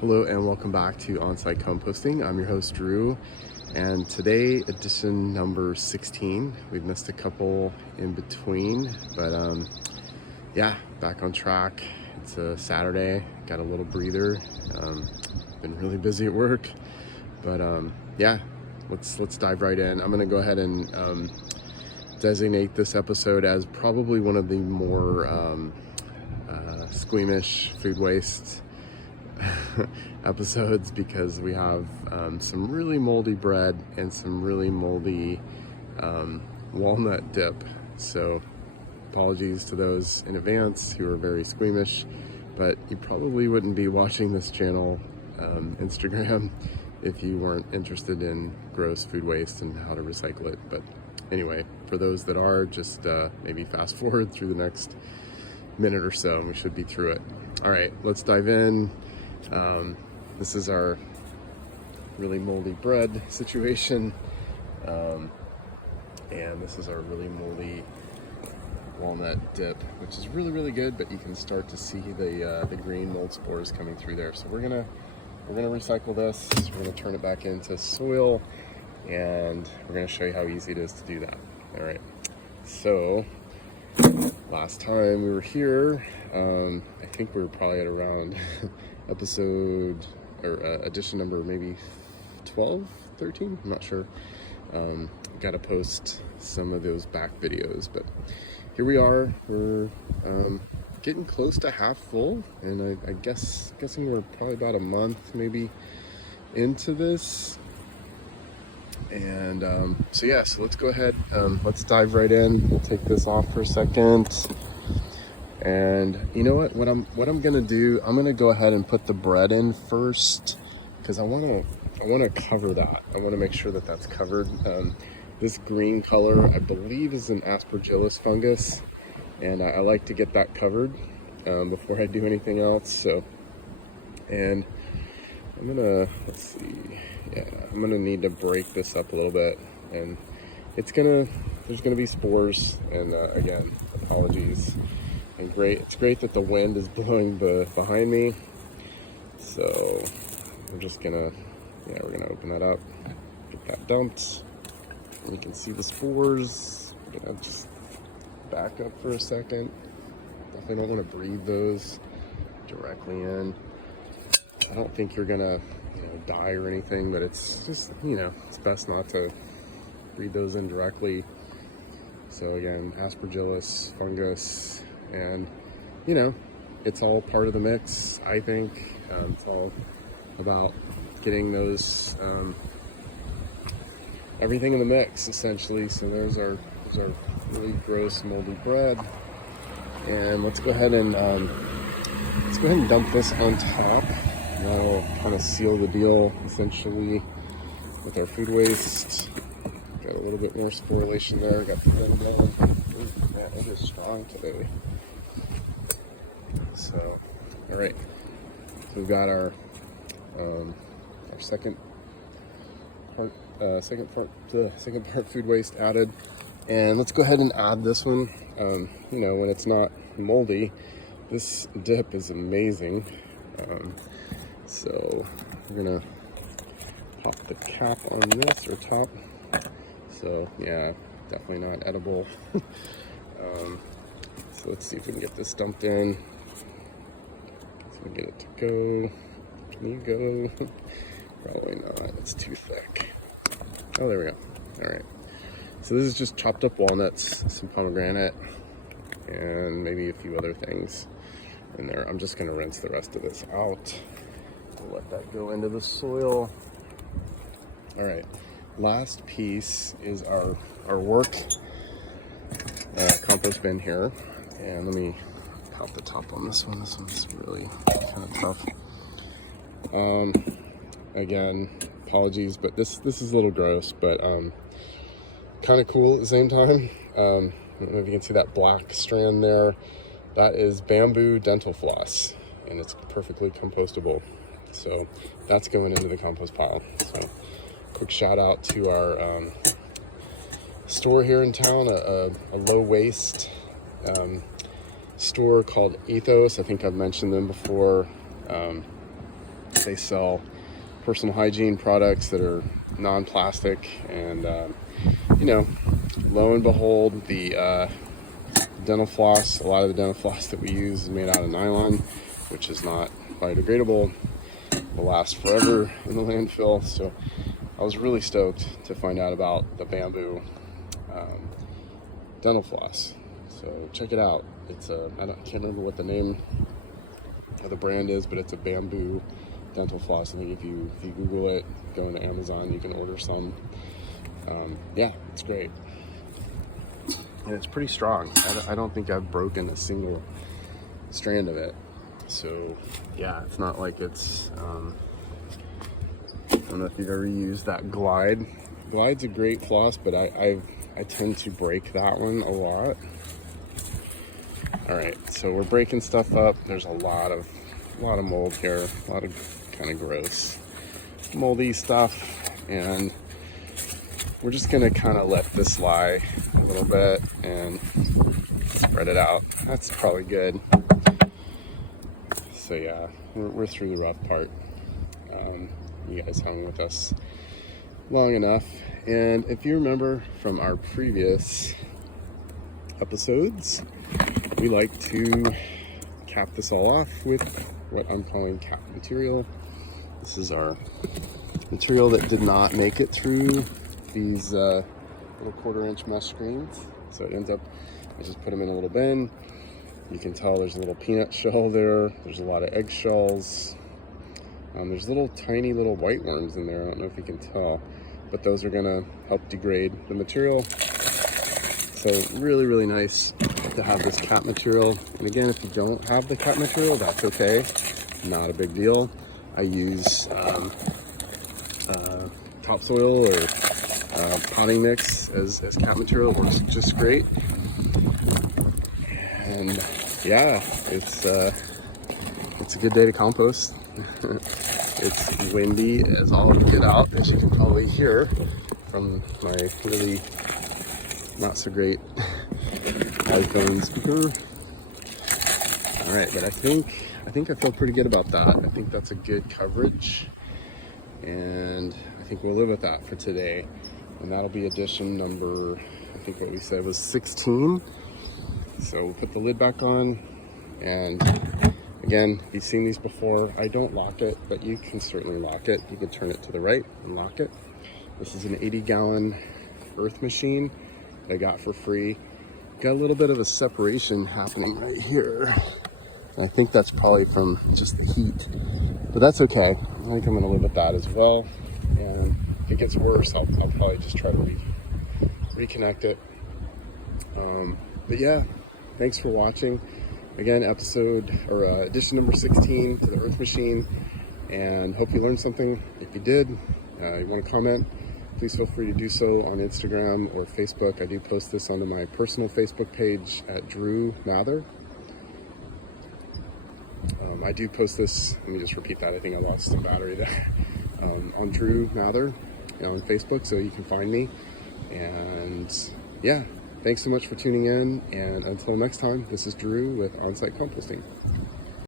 Hello and welcome back to Onsite Composting. I'm your host Drew, and today edition number 16. We've missed a couple in between, but yeah, back on track. It's a Saturday, got a little breather. Been really busy at work, but yeah, let's dive right in. I'm gonna go ahead and designate this episode as probably one of the more squeamish food waste episodes, because we have some really moldy bread and some really moldy walnut dip. So apologies to those in advance who are very squeamish, but you probably wouldn't be watching this channel, Instagram, if you weren't interested in gross food waste and how to recycle it. But anyway, for those that are, just maybe fast forward through the next minute or so, and we should be through it. All right, let's dive in. This is our really moldy bread situation, and this is our really moldy walnut dip, which is really good, but you can start to see the green mold spores coming through there. So we're gonna recycle this. We're gonna turn it back into soil, and we're gonna show you how easy it is to do that. All right, so last time we were here, I think we were probably at around episode or edition number maybe 12, 13, I'm not sure. Got to post some of those back videos, but here we are. We're getting close to half full, and I guessing we're probably about a month maybe into this. And so yeah, so let's go ahead, let's dive right in. We'll take this off for a second. And you know what I'm gonna do, I'm gonna go ahead and put the bread in first, because I want to cover that. I want to make sure that that's covered. This green color, I believe, is an aspergillus fungus, and I like to get that covered before I do anything else. So, and I'm gonna, let's see, yeah, I'm gonna need to break this up a little bit, and there's gonna be spores, and again, apologies. And it's great that the wind is blowing behind me. So we're just gonna, yeah, we're gonna open that up, get that dumped. And you can see the spores. We're gonna just back up for a second. Definitely don't want to breathe those directly in. I don't think you're gonna, die or anything, but it's just, it's best not to breathe those in directly. So again, aspergillus fungus. And it's all part of the mix, I think. It's all about getting those everything in the mix, essentially. So there's our really gross moldy bread, and let's go ahead and dump this on top. That'll kind of seal the deal, essentially, with our food waste. Got a little bit more sporulation there. Got the wind blowing. Man, it is strong today. So, all right, so we've got our second part food waste added, and let's go ahead and add this one. When it's not moldy, this dip is amazing. So we're gonna pop the cap on this, or top. So yeah, definitely not edible. So let's see if we can get this dumped in. We get it to go. Can you go? Probably not. It's too thick. Oh, there we go. All right. So this is just chopped up walnuts, some pomegranate, and maybe a few other things in there. I'm just going to rinse the rest of this out. We'll let that go into the soil. All right. Last piece is our work compost bin here, and let me pop the top on this one. This one's really kind of tough. Again, apologies, but this is a little gross, but kind of cool at the same time. I don't know if you can see that black strand there. That is bamboo dental floss, and it's perfectly compostable. So that's going into the compost pile. So quick shout out to our store here in town, a low waste store called Ethos. I think I've mentioned them before. They sell personal hygiene products that are non-plastic, and you know, lo and behold, the dental floss, a lot of the dental floss that we use is made out of nylon, which is not biodegradable, will last forever in the landfill. So I was really stoked to find out about the bamboo dental floss. So check it out. It's I can't remember what the name of the brand is, but it's a bamboo dental floss. I think if you Google it, go into Amazon, you can order some. Yeah, it's great. And it's pretty strong. I don't think I've broken a single strand of it. So yeah, it's not like it's, I don't know if you've ever used that Glide. Glide's a great floss, but I tend to break that one a lot. All right, so we're breaking stuff up. There's a lot of mold here, a lot of kind of gross moldy stuff, and we're just gonna kind of let this lie a little bit and spread it out. That's probably good. So yeah, we're through the rough part. You guys hung with us long enough, and if you remember from our previous episodes, we like to cap this all off with what I'm calling cap material. This is our material that did not make it through these little 1/4-inch mesh screens. So it ends up, I just put them in a little bin. You can tell there's a little peanut shell there. There's a lot of egg shells. There's tiny little white worms in there. I don't know if you can tell, but those are gonna help degrade the material. So really, really nice to have this cap material. And again, if you don't have the cap material, that's okay. Not a big deal. I use topsoil or potting mix as cap material. It works just great. And yeah, it's a good day to compost. It's windy as all get out, as you can probably hear from my really not so great iPhone speaker. All right, but I think I feel pretty good about that. I think that's a good coverage, and I think we'll live with that for today. And that'll be edition number, I think what we said was 16. So we'll put the lid back on, and again, if you've seen these before, I don't lock it, but you can certainly lock it. You can turn it to the right and lock it. This is an 80-gallon earth machine that I got for free. Got a little bit of a separation happening right here. And I think that's probably from just the heat, but that's okay. I think I'm gonna live with that as well. And if it gets worse, I'll probably just try to reconnect it. But yeah, thanks for watching. Again, edition number 16 to the earth machine, and hope you learned something. If you did, you want to comment, please feel free to do so on Instagram or Facebook. I do post this onto my personal Facebook page at Drew Mather. I do post this, let me just repeat that, I think I lost some battery there, on Drew Mather on Facebook, so you can find me. And yeah, thanks so much for tuning in, and until next time, this is Drew with Onsite Composting.